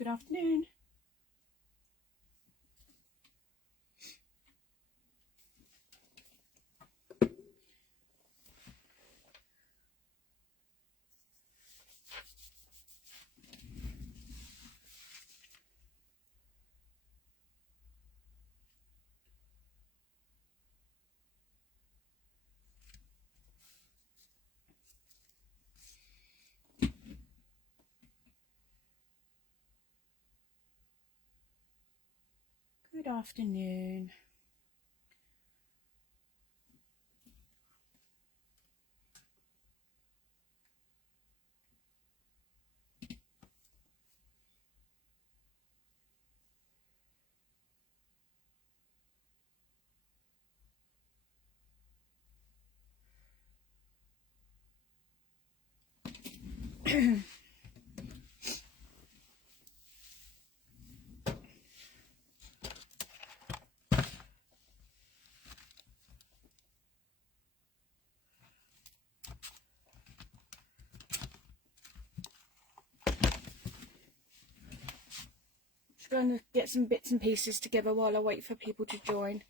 Good afternoon. Good afternoon. Just going to get some bits and pieces together while I wait for people to join.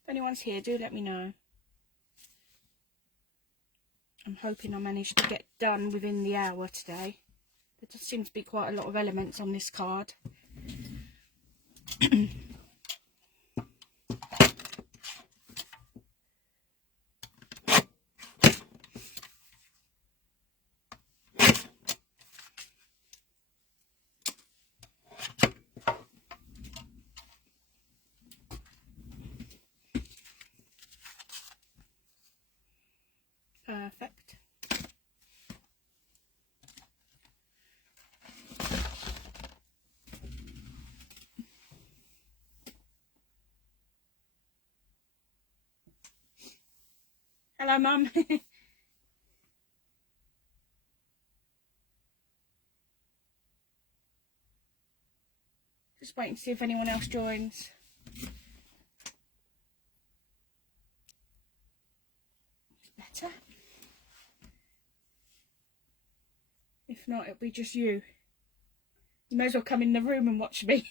If anyone's here, do let me know. I'm hoping I managed to get done within the hour today. There just seems to be quite a lot of elements on this card. Perfect. Hello, Mum. Just waiting to see if anyone else joins. Better. If not, it'll be just you. You may as well come in the room and watch me.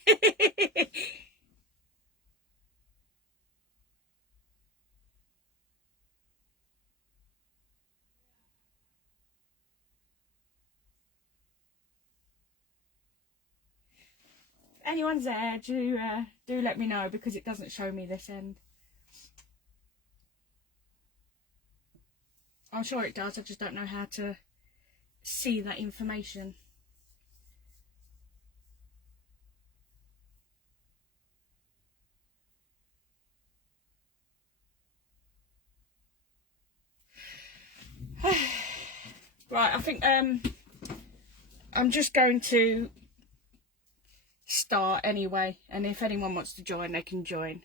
If anyone's there, do let me know, because it doesn't show me this end. I'm sure it does, I just don't know how to see that information. Right, I think I'm just going to start anyway, and if anyone wants to join, they can join.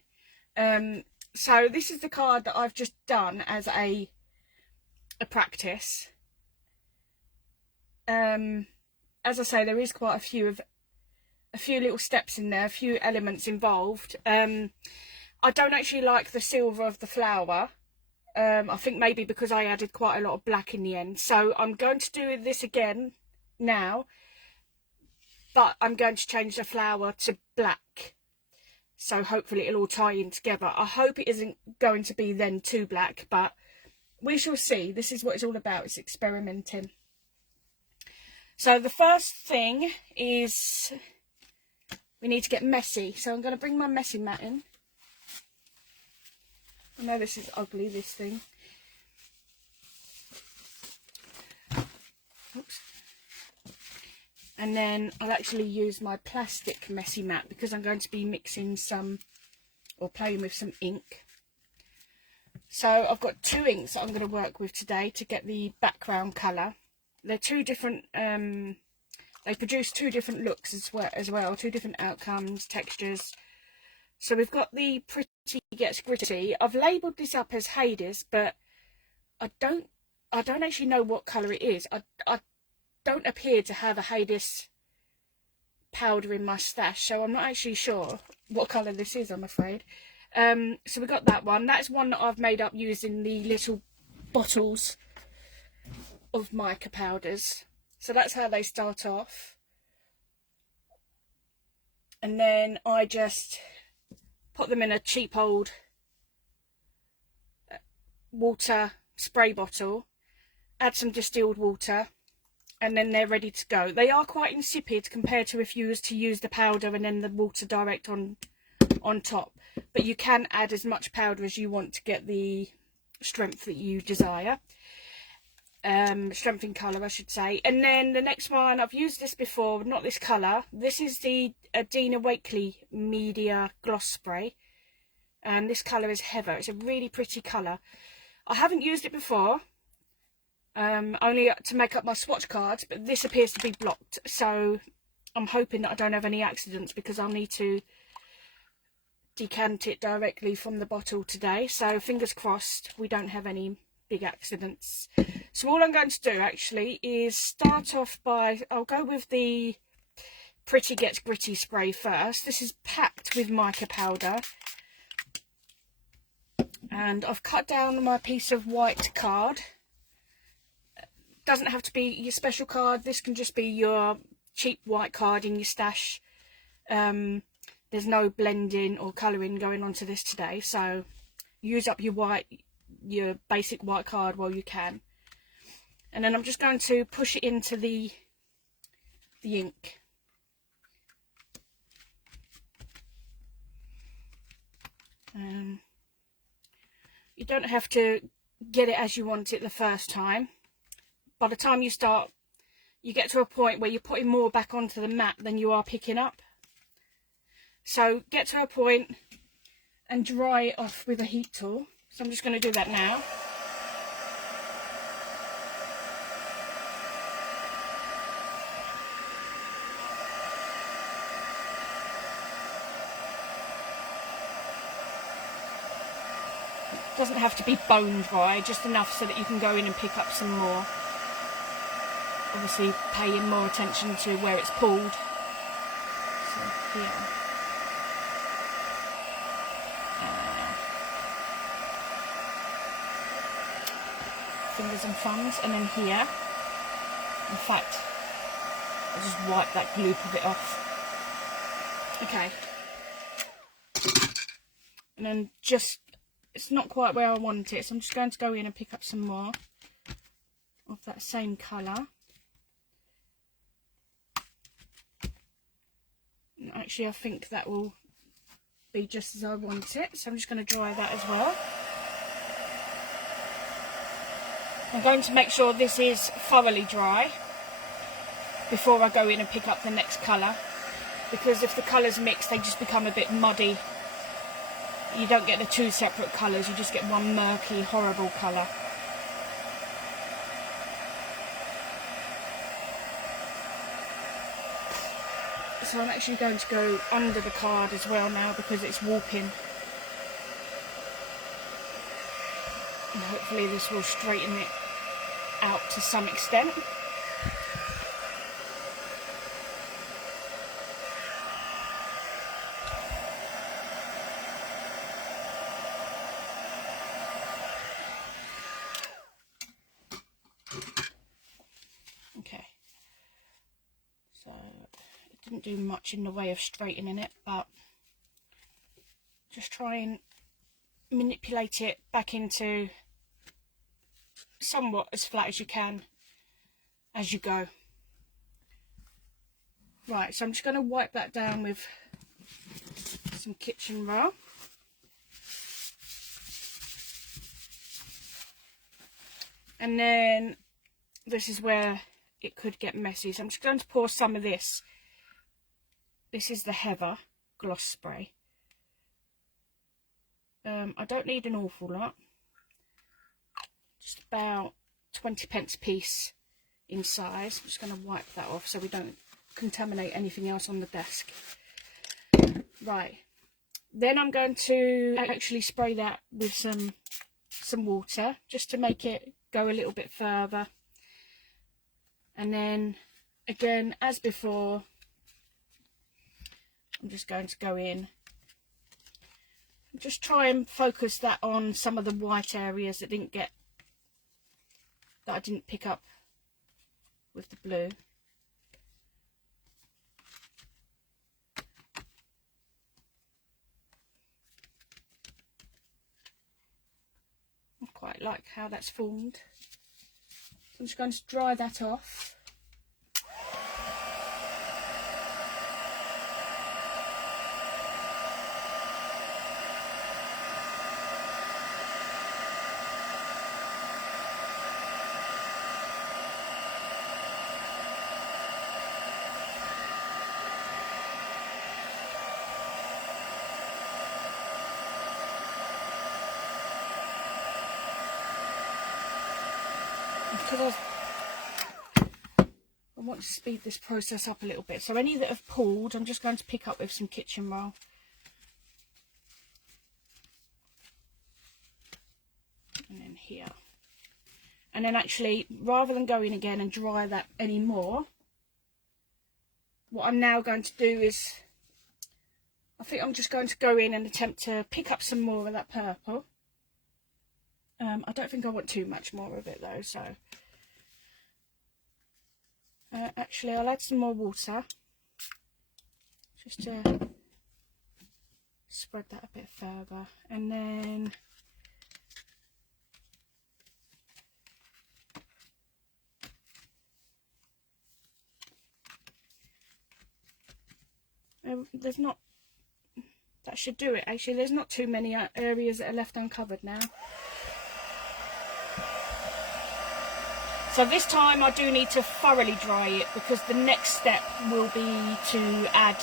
So this is the card that I've just done as a practice. As I say, there is quite a few little steps in there, a few elements involved. I don't actually like the silver of the flower. I think maybe because I added quite a lot of black in the end. So I'm going to do this again now, but I'm going to change the flower to black. So hopefully it'll all tie in together. I hope it isn't going to be then too black, but we shall see. This is what it's all about. It's experimenting. So the first thing is we need to get messy. So I'm going to bring my messy mat in. I know this is ugly, this thing. Oops. And then I'll actually use my plastic messy mat because I'm going to be mixing some, or playing with some ink. So I've got two inks that I'm going to work with today to get the background colour. They're two different, they produce two different looks as well, two different outcomes, textures. So we've got the Pretty Gets Gritty. I've labelled this up as Hades, but I don't actually know what colour it is. I don't appear to have a Hades powder in my stash, so I'm not actually sure what colour this is, I'm afraid. So we got that one. That's one that I've made up using the little bottles of mica powders. So that's how they start off. And then I just put them in a cheap old water spray bottle, add some distilled water, and then they're ready to go. They are quite insipid compared to if you was to use the powder and then the water direct on top, but you can add as much powder as you want to get the strength that you desire. Strength in colour, I should say. And then the next one, I've used this before, not this colour. This is the Dina Wakley Media Gloss Spray, and this colour is Heather. It's a really pretty colour. I haven't used it before, only to make up my swatch cards, but this appears to be blocked, so I'm hoping that I don't have any accidents, because I'll need to decant it directly from the bottle today. So fingers crossed we don't have any big accidents. So all I'm going to do actually is start off by, I'll go with the Pretty Gets Gritty spray first. This is packed with mica powder, and I've cut down my piece of white card. Doesn't have to be your special card, this can just be your cheap white card in your stash. There's no blending or colouring going onto this today, so use up your basic white card while you can. And then I'm just going to push it into the ink. You don't have to get it as you want it the first time. By the time you start, you get to a point where you're putting more back onto the mat than you are picking up. So get to a point and dry it off with a heat tool. So I'm just going to do that now. It doesn't have to be bone dry, just enough so that you can go in and pick up some more. Obviously paying more attention to where it's pulled. So here. Fingers and thumbs, and then here. In fact, I'll just wipe that gloop of it off. Okay. And then just, it's not quite where I want it, so I'm just going to go in and pick up some more of that same colour. And actually, I think that will be just as I want it, so I'm just going to dry that as well. I'm going to make sure this is thoroughly dry before I go in and pick up the next colour, because if the colours mix they just become a bit muddy. You don't get the two separate colours, you just get one murky, horrible colour. So I'm actually going to go under the card as well now because it's warping. And hopefully this will straighten it out to some extent. Okay, so it didn't do much in the way of straightening it, but just try and manipulate it back into somewhat as flat as you can as you go. Right, so I'm just going to wipe that down with some kitchen roll. And then this is where it could get messy, so I'm just going to pour some of this. This is the Heather gloss spray. I don't need an awful lot, just about 20p piece in size. I'm just going to wipe that off so we don't contaminate anything else on the desk. Right, then I'm going to actually spray that with some water just to make it go a little bit further, and then again as before I'm just going to go in, just try and focus that on some of the white areas that I didn't pick up with the blue. I quite like how that's formed. So I'm just going to dry that off. Because I want to speed this process up a little bit, so any that have pulled I'm just going to pick up with some kitchen roll. And then here. And then actually, rather than go in again and dry that anymore, what I'm now going to do is, I think I'm just going to go in and attempt to pick up some more of that purple. I don't think I want too much more of it though, so actually I'll add some more water just to spread that a bit further, and then there's not, that should do it actually. There's not too many areas that are left uncovered now. So this time I do need to thoroughly dry it, because the next step will be to add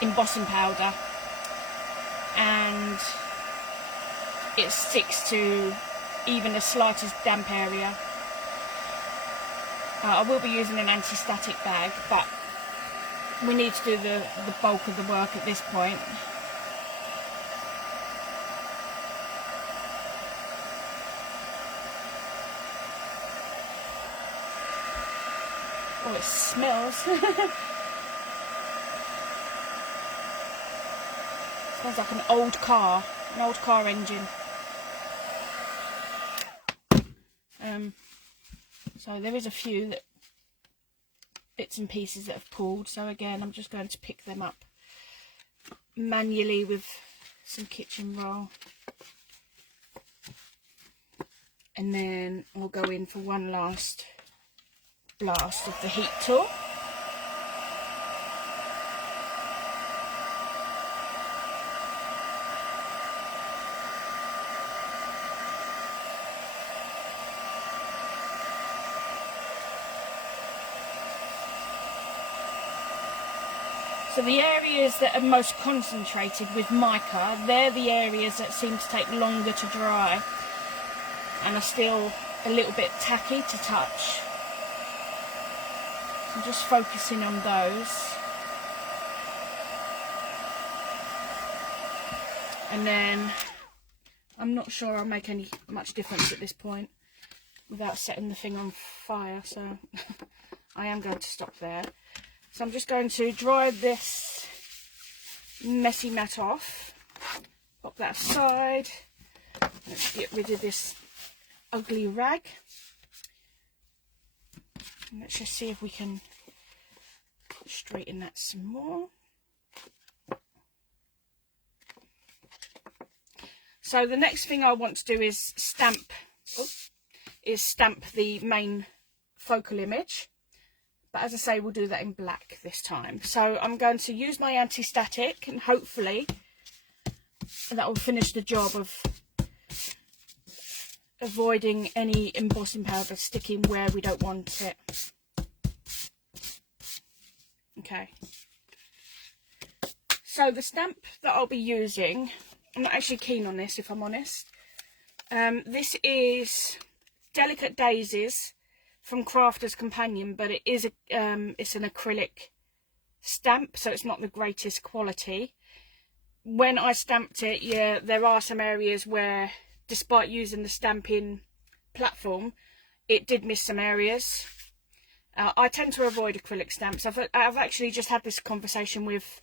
embossing powder, and it sticks to even the slightest damp area. I will be using an anti-static bag, but we need to do the bulk of the work at this point. Oh, it smells. Smells like an old car engine. So there is a few bits and pieces that have pulled, so again I'm just going to pick them up manually with some kitchen roll, and then I'll go in for one last blast of the heat tool. So the areas that are most concentrated with mica, they're the areas that seem to take longer to dry and are still a little bit tacky to touch. I'm just focusing on those. And then I'm not sure I'll make much difference at this point without setting the thing on fire, so I am going to stop there. So I'm just going to dry this messy mat off, pop that aside. Let's get rid of this ugly rag. And let's just see if we can straighten that some more. So the next thing I want to do is stamp the main focal image. But as I say, we'll do that in black this time. So I'm going to use my anti-static, and hopefully that will finish the job of avoiding any embossing powder sticking where we don't want it. Okay. So the stamp that I'll be using, I'm not actually keen on this if I'm honest. This is Delicate Daisies from Crafter's Companion, but it is it's an acrylic stamp, so it's not the greatest quality. When I stamped it, yeah, there are some areas where, despite using the stamping platform, it did miss some areas. I tend to avoid acrylic stamps. I've actually just had this conversation with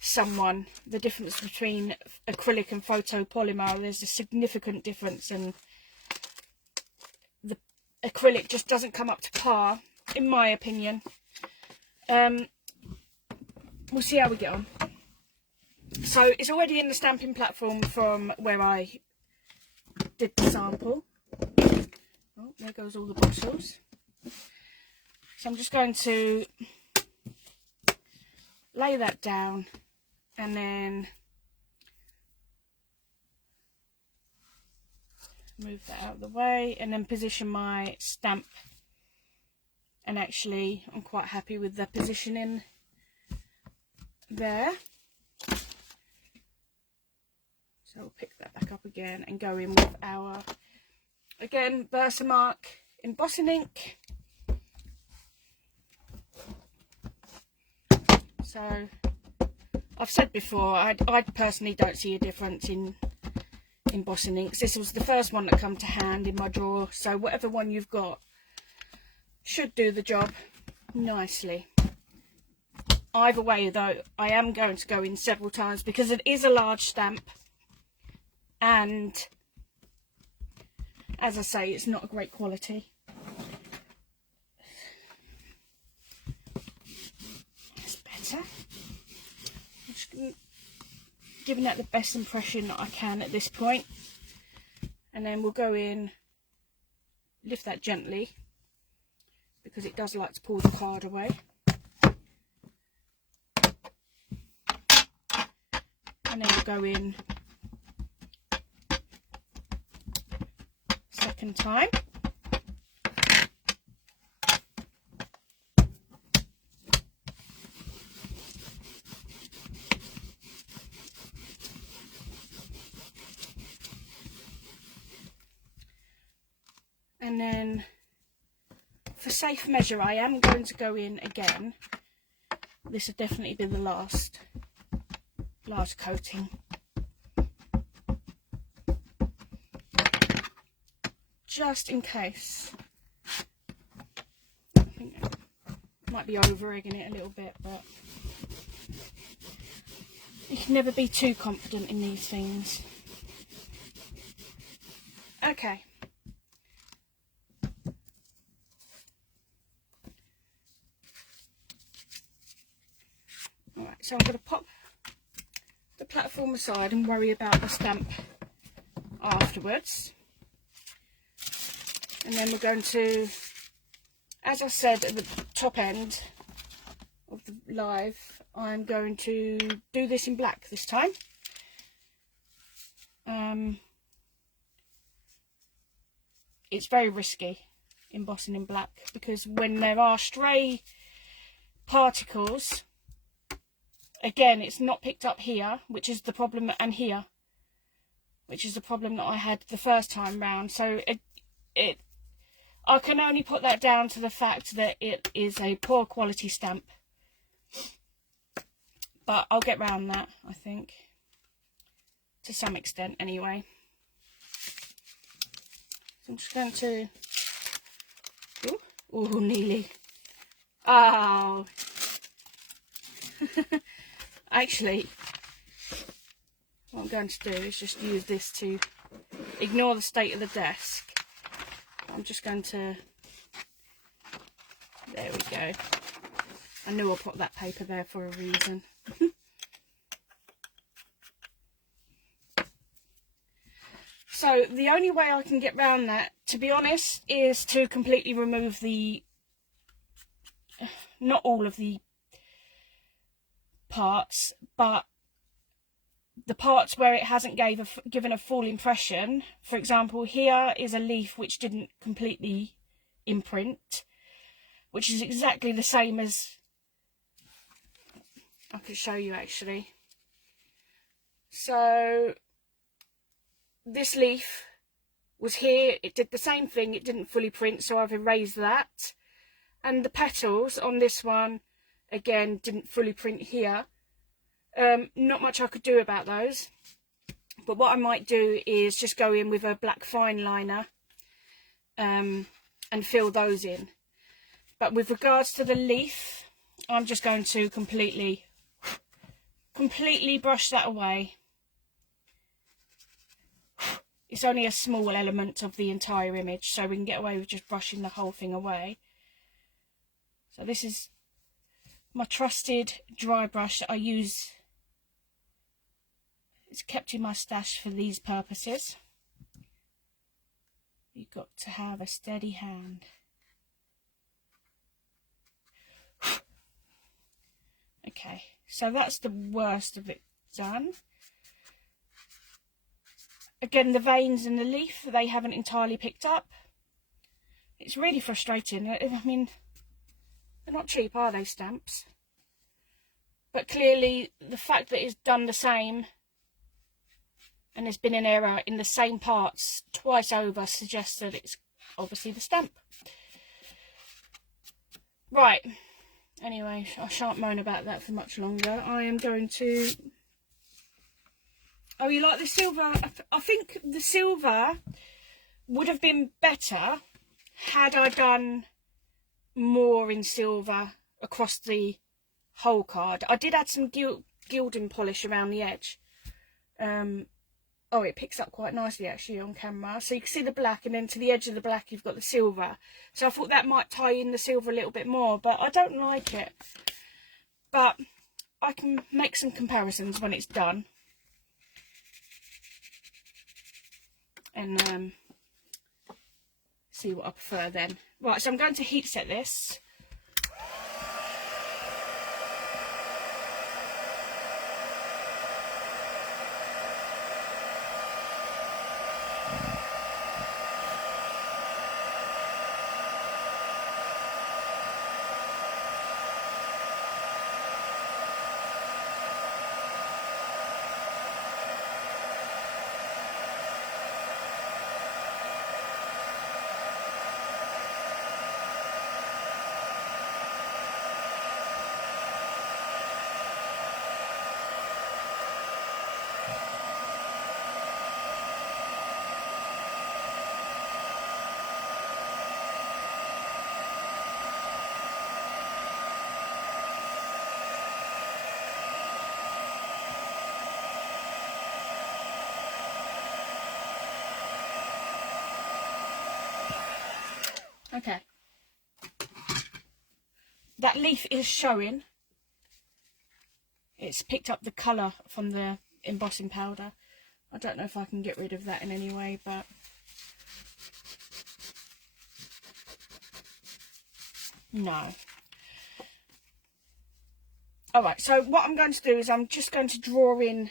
someone, the difference between acrylic and photopolymer. There's a significant difference, and the acrylic just doesn't come up to par, in my opinion. We'll see how we get on. So it's already in the stamping platform from where I did the sample. Oh, there goes all the bottles. So I'm just going to lay that down and then move that out of the way, and then position my stamp. And actually I'm quite happy with the positioning there. So we'll pick that back up again and go in with our, again, Versamark embossing ink. So I've said before, I personally don't see a difference in embossing inks. This was the first one that come to hand in my drawer, so whatever one you've got should do the job nicely. Either way though, I am going to go in several times because it is a large stamp, and as I say, it's not a great quality. That's better. I'm just giving that the best impression that I can at this point, and then we'll go in, lift that gently because it does like to pull the card away. And then we'll go in second time. And then for safe measure, I am going to go in again. This will definitely be the last coating. Just in case. I think I might be over-egging it a little bit, but you can never be too confident in these things. Okay. Alright, so I'm going to pop the platform aside and worry about the stamp afterwards. And then we're going to, as I said at the top end of the live, I'm going to do this in black this time. It's very risky embossing in black because when there are stray particles, again, it's not picked up here, which is the problem, and here, which is the problem that I had the first time round. So I can only put that down to the fact that it is a poor quality stamp. But I'll get round that, I think, to some extent anyway. So I'm just going to... Ooh, nearly. Oh. Actually, what I'm going to do is just use this to ignore the state of the desk. I'm just going to, there we go. I knew I put that paper there for a reason. So the only way I can get around that, to be honest, is to completely remove the, not all of the parts, but the parts where it hasn't given a full impression. For example, here is a leaf which didn't completely imprint, which is exactly the same as, I could show you actually. So this leaf was here, it did the same thing, it didn't fully print, so I've erased that. And the petals on this one, again, didn't fully print here. Not much I could do about those, but what I might do is just go in with a black fine liner and fill those in. But with regards to the leaf, I'm just going to completely brush that away. It's only a small element of the entire image, so we can get away with just brushing the whole thing away. So this is my trusted dry brush that I use. It's kept in my stash for these purposes. You've got to have a steady hand. Okay, so that's the worst of it done. Again, the veins in the leaf, they haven't entirely picked up. It's really frustrating. I mean, they're not cheap, are they, stamps? But clearly, the fact that it's done the same and there's been an error in the same parts twice over suggests that it's obviously the stamp. Right. Anyway, I shan't moan about that for much longer. I am going to... Oh, you like the silver? I think the silver would have been better had I done more in silver across the whole card. I did add some gilding polish around the edge. Oh, it picks up quite nicely actually on camera. So you can see the black, and then to the edge of the black you've got the silver. So I thought that might tie in the silver a little bit more, but I don't like it. But I can make some comparisons when it's done. And see what I prefer then. Right, so I'm going to heat set this. Okay, that leaf is showing. It's picked up the colour from the embossing powder. I don't know if I can get rid of that in any way, but no. Alright, so what I'm going to do is I'm just going to draw in,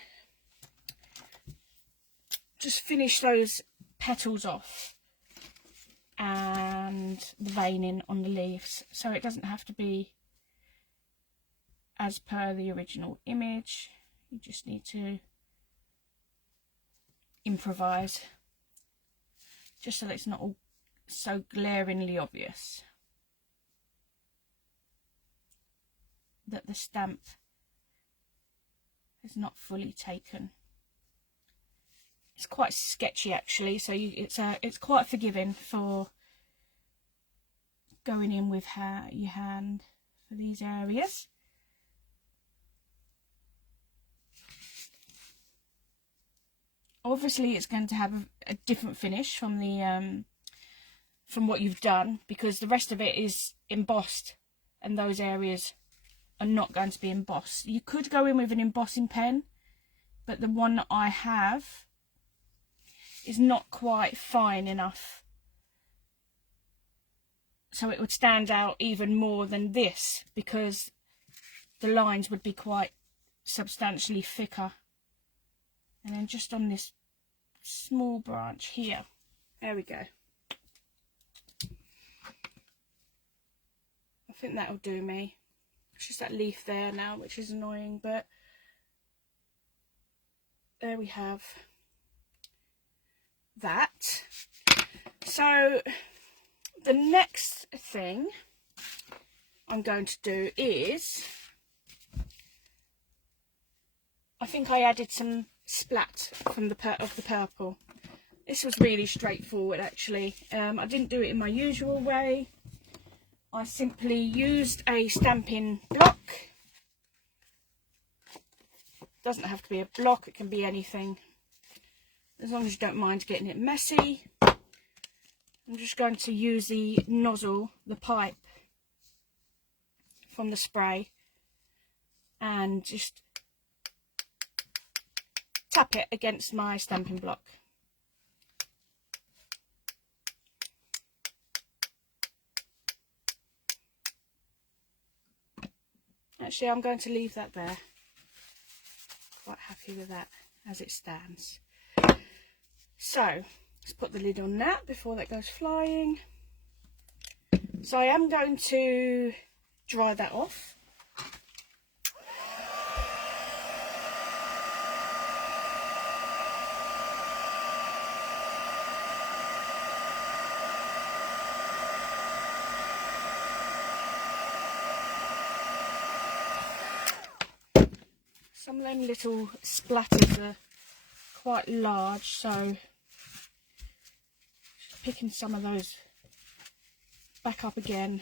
just finish those petals off and the veining on the leaves, so it doesn't have to be as per the original image. You just need to improvise, just so that it's not all so glaringly obvious that the stamp is not fully taken. It's quite sketchy actually, so it's quite forgiving for going in with your hand for these areas. Obviously it's going to have a different finish from the from what you've done, because the rest of it is embossed and those areas are not going to be embossed. You could go in with an embossing pen, but the one that I have is not quite fine enough, so it would stand out even more than this, because the lines would be quite substantially thicker. And then just on this small branch here, there we go. I think that'll do me. It's just that leaf there now, which is annoying, but there we have that. So the next thing I'm going to do is, I think I added some splat from the purple. This was really straightforward actually. I didn't do it in my usual way. I simply used a stamping block. Doesn't have to be a block, it can be anything, as long as you don't mind getting it messy. I'm just going to use the nozzle, the pipe from the spray, and just tap it against my stamping block. Actually, I'm going to leave that there. Quite happy with that as it stands. So let's put the lid on that before that goes flying. So I am going to dry that off. Some of them little splatters are quite large, so just picking some of those back up again,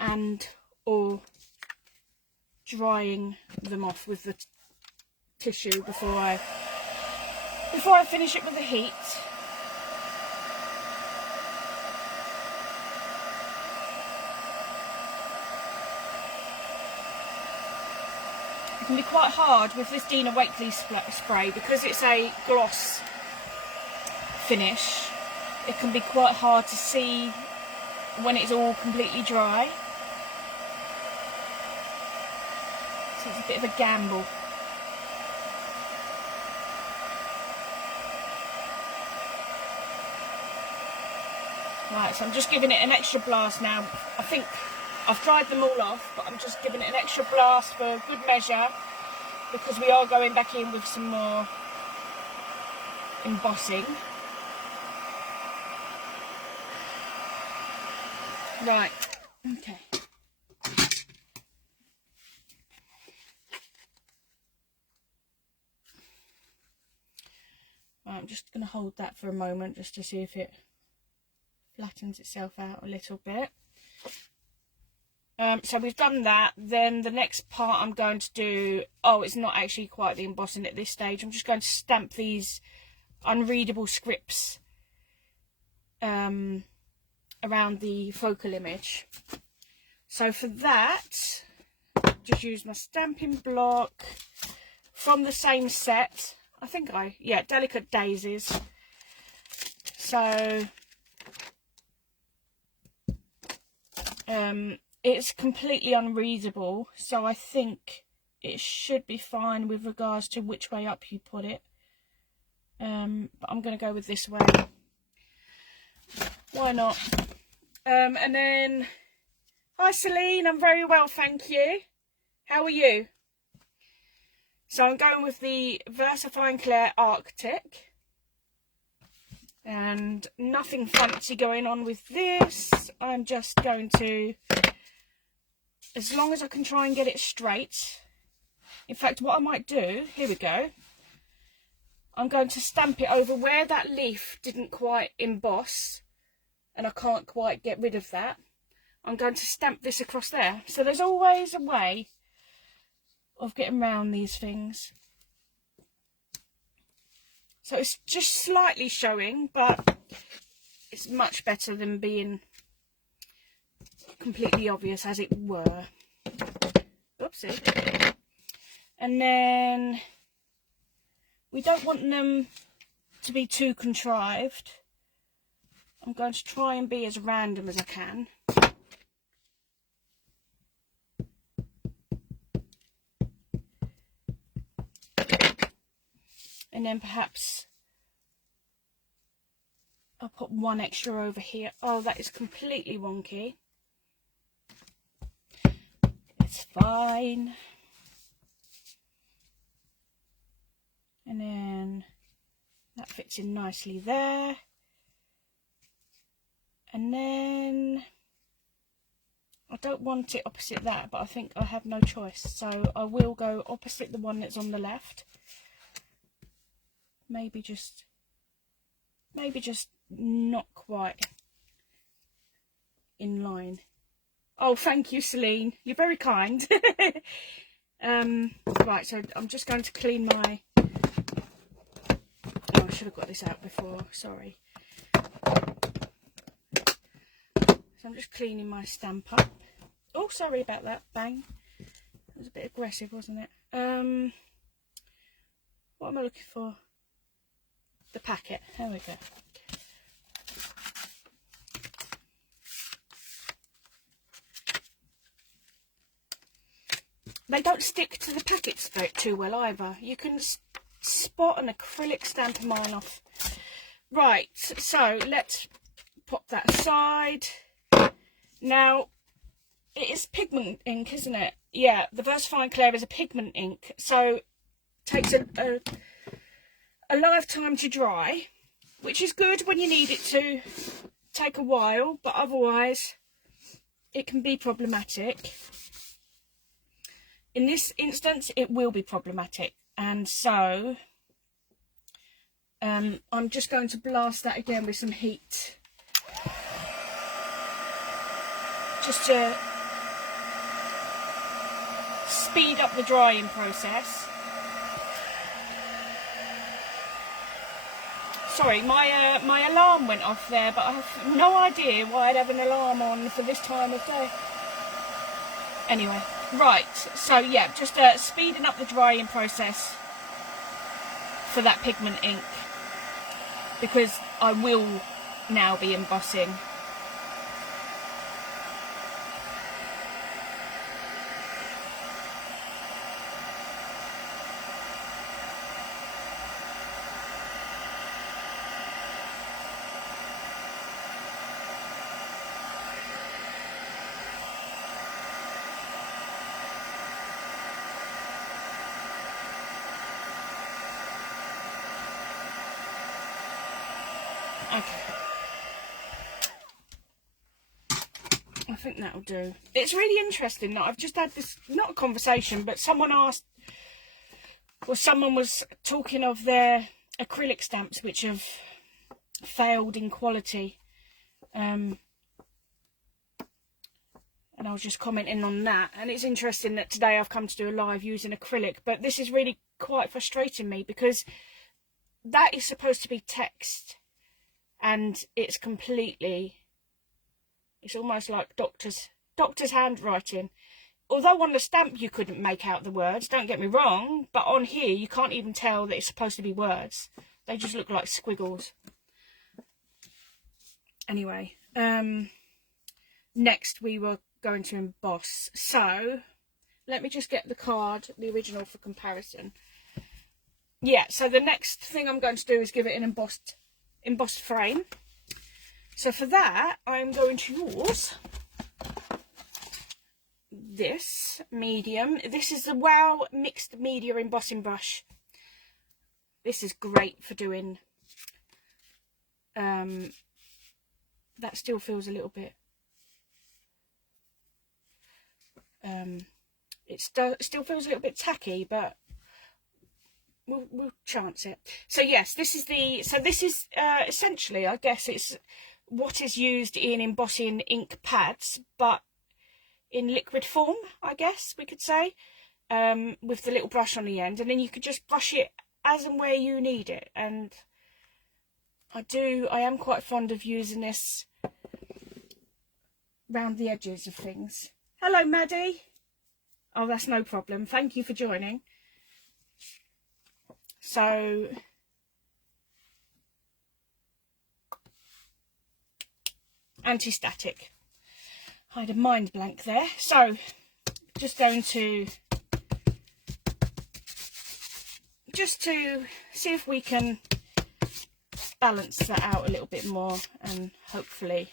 and or drying them off with the tissue before I finish it with the heat. It can be quite hard with this Dina Wakley spray because it's a gloss finish. It can be quite hard to see when it's all completely dry. So it's a bit of a gamble. Right, so I'm just giving it an extra blast now. I think I've dried them all off, but I'm just giving it an extra blast for good measure, because we are going back in with some more embossing. Right, okay. Right, I'm just going to hold that for a moment just to see if it flattens itself out a little bit. So we've done that. Then the next part I'm going to do, oh, it's not actually quite the embossing at this stage. I'm just going to stamp these unreadable scripts around the focal image. So for that, just use my stamping block from the same set. I think yeah, Delicate Daisies. So it's completely unreadable, so I think it should be fine with regards to which way up you put it. But I'm going to go with this way. Why not? And then, hi Celine, I'm very well, thank you. How are you? So I'm going with the VersaFine Clair Arctic. And nothing fancy going on with this. I'm just going to, as long as I can try and get it straight. In fact, what I might do, here we go. I'm going to stamp it over where that leaf didn't quite emboss, and I can't quite get rid of that. I'm going to stamp this across there. So there's always a way of getting around these things. So it's just slightly showing, but it's much better than being completely obvious, as it were. Oopsie. And then we don't want them to be too contrived. I'm going to try and be as random as I can. And then perhaps I'll put one extra over here. Oh, that is completely wonky. It's fine. And then that fits in nicely there. And then I don't want it opposite that, but I think I have no choice. So I will go opposite the one that's on the left. Maybe just not quite in line. Oh, thank you, Celine. You're very kind. Right, so I'm just going to clean my... Oh, I should have got this out before. Sorry. So I'm just cleaning my stamp up. Oh, sorry about that. Bang. It was a bit aggressive, wasn't it? What am I looking for? The packet. There we go. They don't stick to the packets too well either. You can spot an acrylic stamp of mine off. Right, so let's pop that aside. Now, it is pigment ink, isn't it? Yeah, the Versafine Clair is a pigment ink, so it takes a lifetime to dry, which is good when you need it to take a while, but otherwise it can be problematic. In this instance, it will be problematic, and so I'm just going to blast that again with some heat, just to speed up the drying process. Sorry, my alarm went off there, but I have no idea why I'd have an alarm on for this time of day. Anyway, right, so yeah, just speeding up the drying process for that pigment ink, because I will now be embossing. Okay, I think that'll do. It's really interesting that I've just had this, not a conversation, but someone asked, or someone was talking of their acrylic stamps which have failed in quality, and I was just commenting on that. And it's interesting that today I've come to do a live using acrylic, but this is really quite frustrating me, because that is supposed to be text, and it's completely, it's almost like doctor's handwriting. Although on the stamp you couldn't make out the words, don't get me wrong, but on here you can't even tell that it's supposed to be words. They just look like squiggles. Anyway, next we were going to emboss. So let me just get the card, the original, for comparison. Yeah, so the next thing I'm going to do is give it an embossed frame. So for that, I'm going to use this medium. This is the Wow Mixed Media Embossing Brush. This is great for doing, that still feels a little bit, it still feels a little bit tacky, but we'll chance it. So yes, this is essentially, I guess it's what is used in embossing ink pads, but in liquid form, I guess we could say, with the little brush on the end, and then you could just brush it as and where you need it. And I am quite fond of using this round the edges of things. Hello, Maddie. Oh, that's no problem. Thank you for joining. So anti-static. I had a mind blank there. So just going to see if we can balance that out a little bit more, and hopefully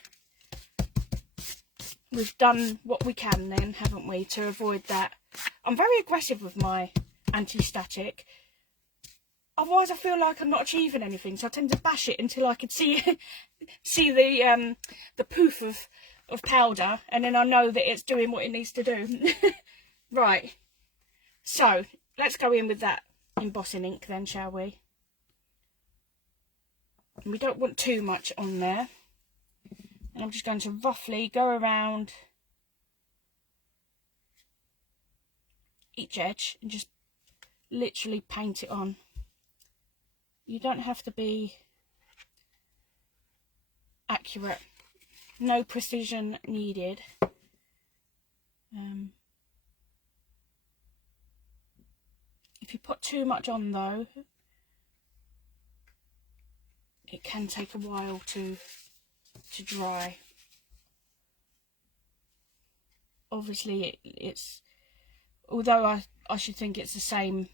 we've done what we can then, haven't we, to avoid that. I'm very aggressive with my anti-static, otherwise I feel like I'm not achieving anything, so I tend to bash it until I can see the poof of powder, and then I know that it's doing what it needs to do. Right, so let's go in with that embossing ink then, shall we? And we don't want too much on there. And I'm just going to roughly go around each edge and just literally paint it on. You don't have to be accurate, no precision needed. If you put too much on though, it can take a while to dry. Obviously it's although I should think it's the same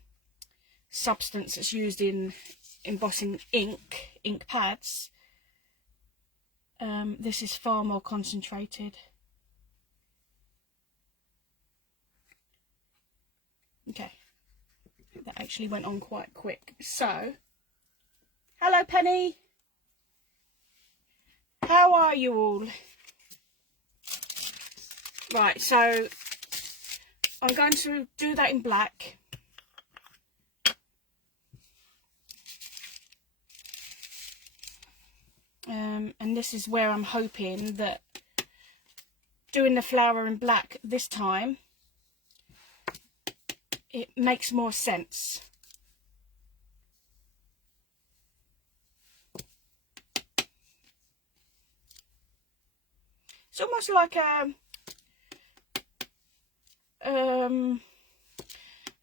substance that's used in embossing ink pads, this is far more concentrated. Okay, that actually went on quite quick. So, hello Penny, how are you all? Right, so I'm going to do that in black. And this is where I'm hoping that doing the flower in black this time, it makes more sense. It's almost like a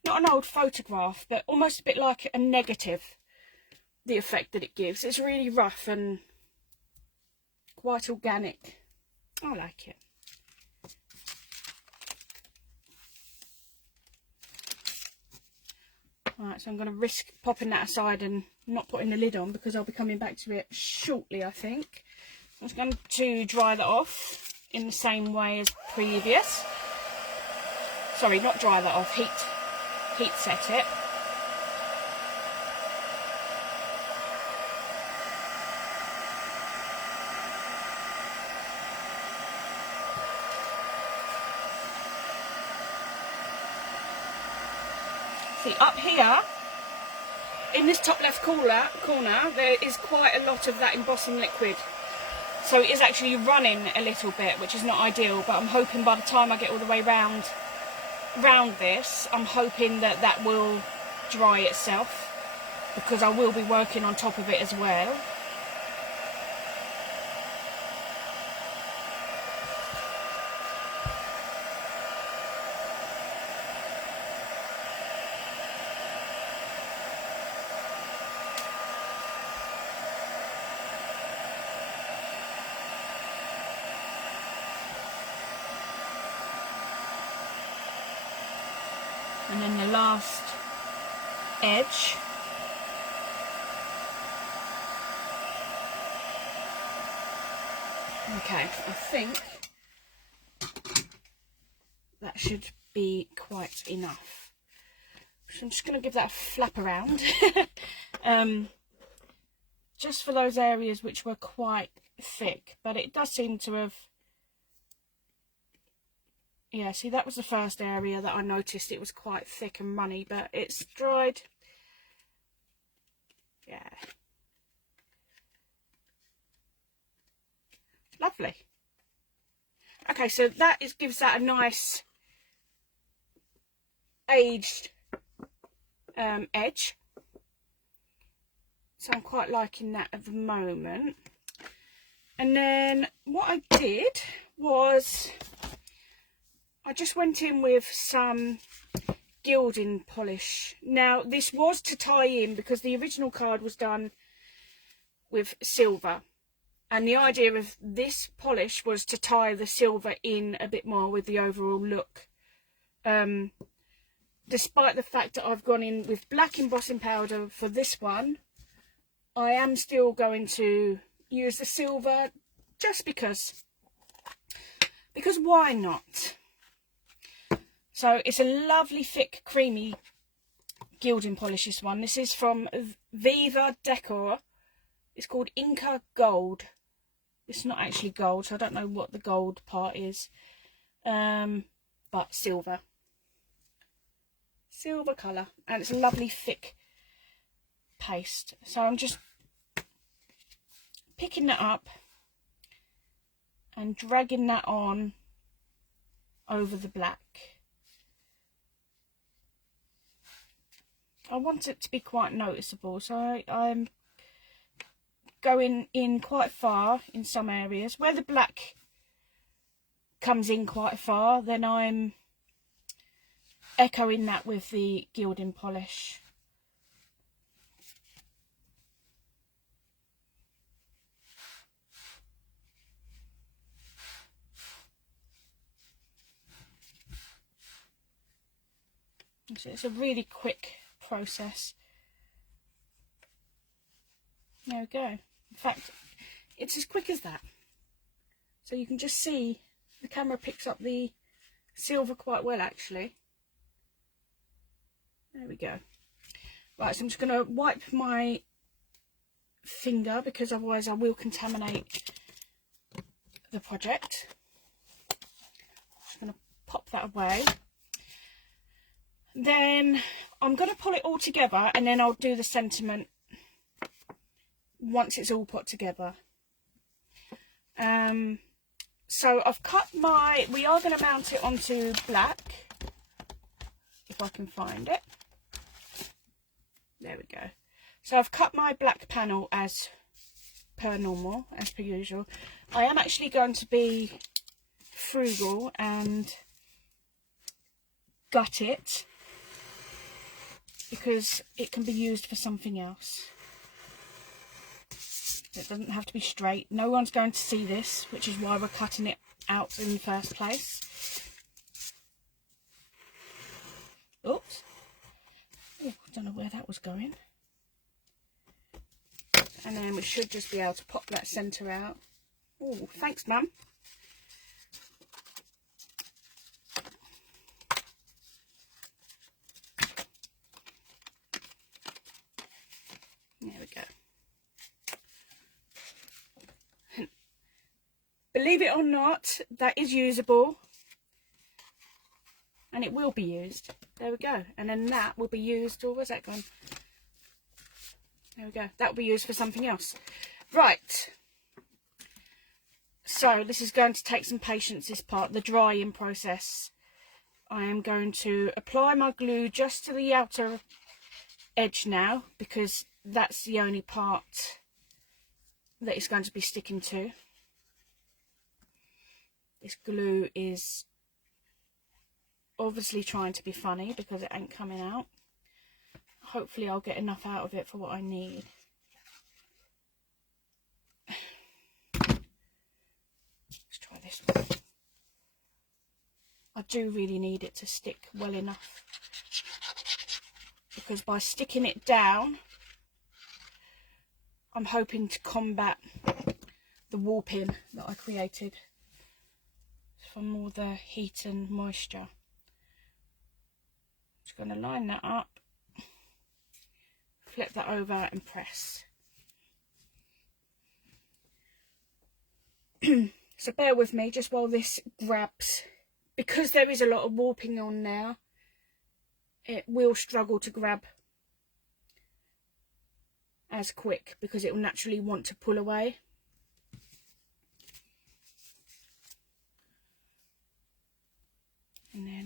not an old photograph, but almost a bit like a negative, the effect that it gives. It's really rough and quite organic. I like it. Alright, so I'm going to risk popping that aside and not putting the lid on because I'll be coming back to it shortly, I think. I'm just going to dry that off in the same way as previous. Sorry, not dry that off, heat set it. See, up here, in this top left corner, there is quite a lot of that embossing liquid. So it is actually running a little bit, which is not ideal, but I'm hoping by the time I get all the way round this, I'm hoping that that will dry itself, because I will be working on top of it as well. And then the last edge. Okay, I think that should be quite enough. So I'm just going to give that a flap around. Just for those areas which were quite thick, but it does seem to have... Yeah, see, that was the first area that I noticed it was quite thick and runny, but it's dried. Yeah. Lovely. Okay, so that gives that a nice aged edge. So I'm quite liking that at the moment. And then what I did was... I just went in with some gilding polish. Now, this was to tie in because the original card was done with silver. And the idea of this polish was to tie the silver in a bit more with the overall look. Despite the fact that I've gone in with black embossing powder for this one, I am still going to use the silver just because. Because why not? So it's a lovely thick creamy gilding polish, this one. This is from Viva Decor. It's called Inka Gold. It's not actually gold, so I don't know what the gold part is. But silver. Silver colour. And it's a lovely thick paste. So I'm just picking that up and dragging that on over the black. I want it to be quite noticeable, so I'm going in quite far in some areas. Where the black comes in quite far, then I'm echoing that with the gilding polish. So it's a really quick process. There we go. In fact, it's as quick as that. So you can just see the camera picks up the silver quite well, actually. There we go. Right, so I'm just going to wipe my finger, because otherwise I will contaminate the project. Just going to pop that away. Then I'm going to pull it all together, and then I'll do the sentiment once it's all put together. So I've cut my, we are going to mount it onto black, if I can find it. There we go. So I've cut my black panel as per normal, as per usual. I am actually going to be frugal and gut it, because it can be used for something else. It doesn't have to be straight. No one's going to see this, which is why we're cutting it out in the first place. Oops. Oh, I don't know where that was going. And then we should just be able to pop that centre out. Oh, thanks, Mum. There we go. Believe it or not, that is usable, and it will be used. There we go. And then that will be used, or where's that gone? There we go. That will be used for something else. Right. So this is going to take some patience, this part, the drying process. I am going to apply my glue just to the outer edge now, because that's the only part that it's going to be sticking to. This glue is obviously trying to be funny because it ain't coming out. Hopefully I'll get enough out of it for what I need. Let's try this one. I do really need it to stick well enough, because by sticking it down, I'm hoping to combat the warping that I created from all the heat and moisture. Just going to line that up, flip that over and press. So bear with me just while this grabs, because there is a lot of warping on now. It will struggle to grab as quick because it will naturally want to pull away. And then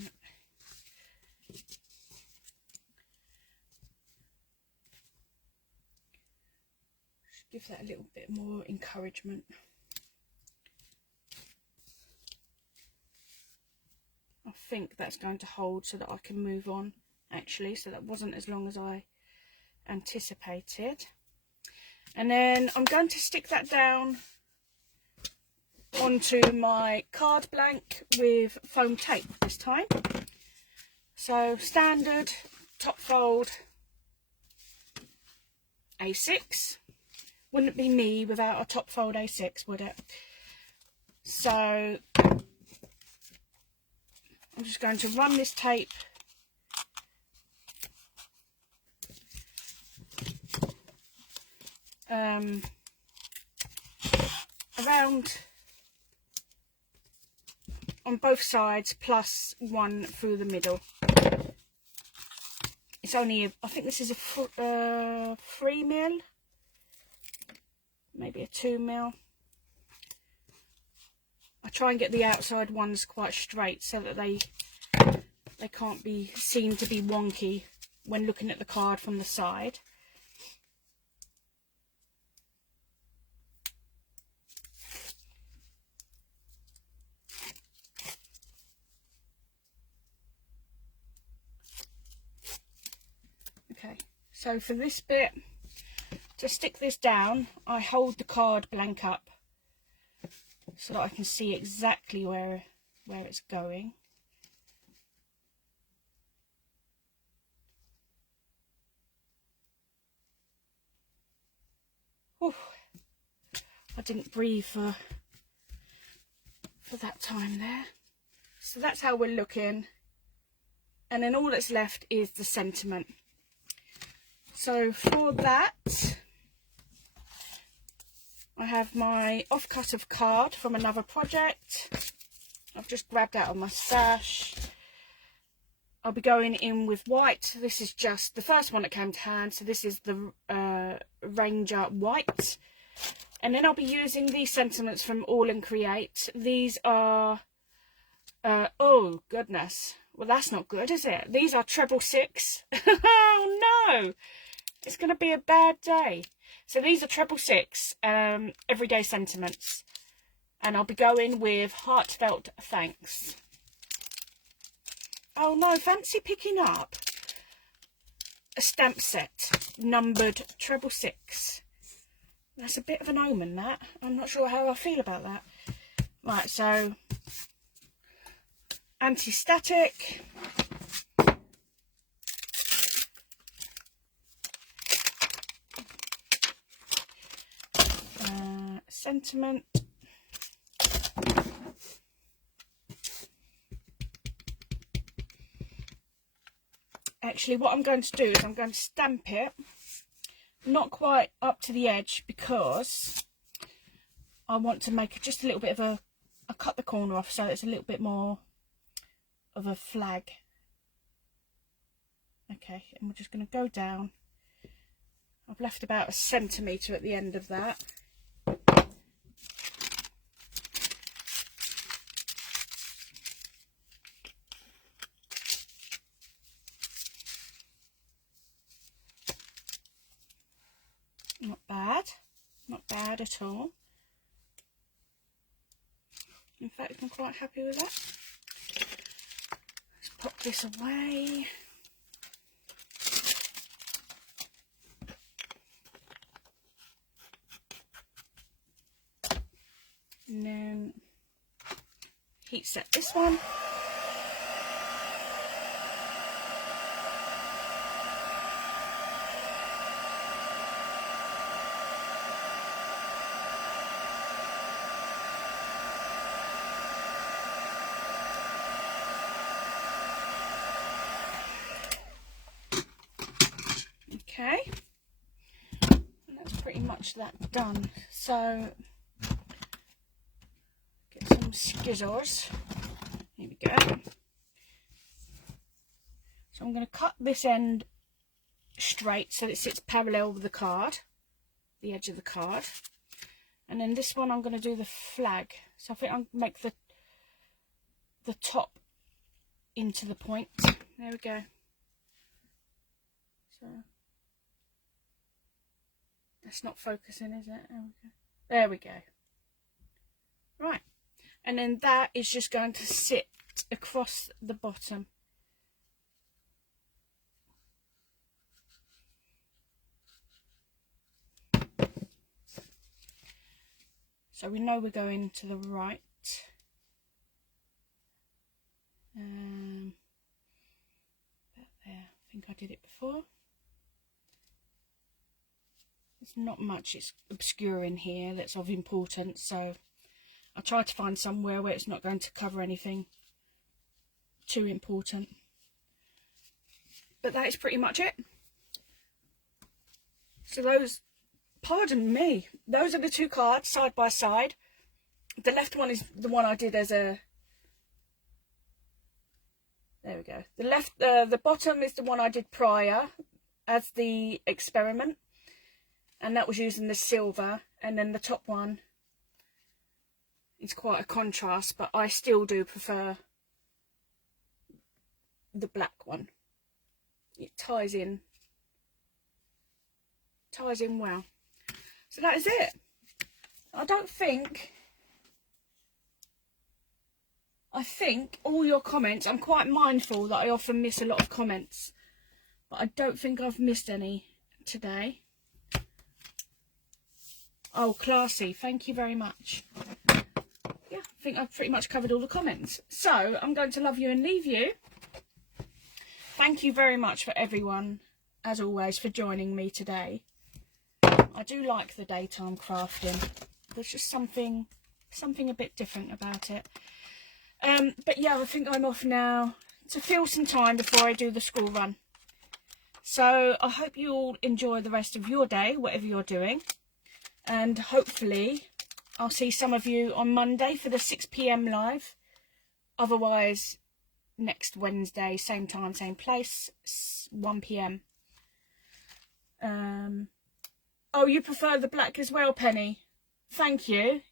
just give that a little bit more encouragement. I think that's going to hold so that I can move on, actually. So that wasn't as long as I anticipated. And then I'm going to stick that down onto my card blank with foam tape this time. So standard top fold A6. Wouldn't be me without a top fold A6, would it? So I'm just going to run this tape around on both sides, plus one through the middle. It's only, I think this is a 3mm, maybe a 2mm. I try and get the outside ones quite straight so that they can't be seen to be wonky when looking at the card from the side. Okay, so for this bit, to stick this down, I hold the card blank up so that I can see exactly where it's going. Ooh, I didn't breathe for that time there. So that's how we're looking, and then all that's left is the sentiment. So for that, I have my offcut of card from another project. I've just grabbed out of my stash. I'll be going in with white. This is just the first one that came to hand. So this is the Ranger White. And then I'll be using these sentiments from AALL and Create. These are, oh goodness. Well, that's not good, is it? These are 666. Oh no! It's going to be a bad day. So these are 666 everyday sentiments. And I'll be going with heartfelt thanks. Oh no, fancy picking up a stamp set numbered 666. That's a bit of an omen, that. I'm not sure how I feel about that. Right, so anti-static. Sentiment. Actually, what I'm going to do is I'm going to stamp it, not quite up to the edge, because I want to make just a little bit of a cut the corner off so it's a little bit more of a flag. Okay, and we're just going to go down. I've left about 1 centimetre at the end of that. Not bad, not bad at all. In fact, I'm quite happy with that. Let's pop this away. And then heat set this one. Okay, and that's pretty much that done. So get some scissors. Here we go. So I'm going to cut this end straight so that it sits parallel with the card, the edge of the card. And then this one I'm going to do the flag. So I think I'll make the top into the point. There we go. So that's not focusing, is it? There we go. Right. And then that is just going to sit across the bottom. So we know we're going to the right. There, I think I did it before. There's not much, it's obscure in here that's of importance, so I'll try to find somewhere where it's not going to cover anything too important. But that is pretty much it. So those, pardon me, those are the two cards side by side. The left one is the one I did as a, there we go. The bottom is the one I did prior as the experiment, and that was using the silver. And then the top one It's quite a contrast, but I still do prefer the black one. It ties in well. So that is it. I think all your comments, I'm quite mindful that I often miss a lot of comments, but I don't think I've missed any today. Oh, classy, thank you very much. Yeah, I think I've pretty much covered all the comments. So I'm going to love you and leave you. Thank you very much for everyone, as always, for joining me today. I do like the daytime crafting. There's just something a bit different about it. But yeah, I think I'm off now to fill some time before I do the school run. So I hope you all enjoy the rest of your day, whatever you're doing. And hopefully I'll see some of you on Monday for the 6 PM live. Otherwise, next Wednesday, same time, same place, 1 PM. Oh, you prefer the black as well, Penny? Thank you.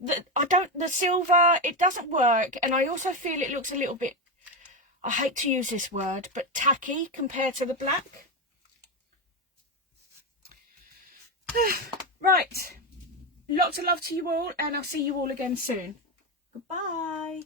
The silver, it doesn't work, and I also feel it looks a little bit, I hate to use this word, but tacky compared to the black. Right, lots of love to you all, and I'll see you all again soon. Goodbye.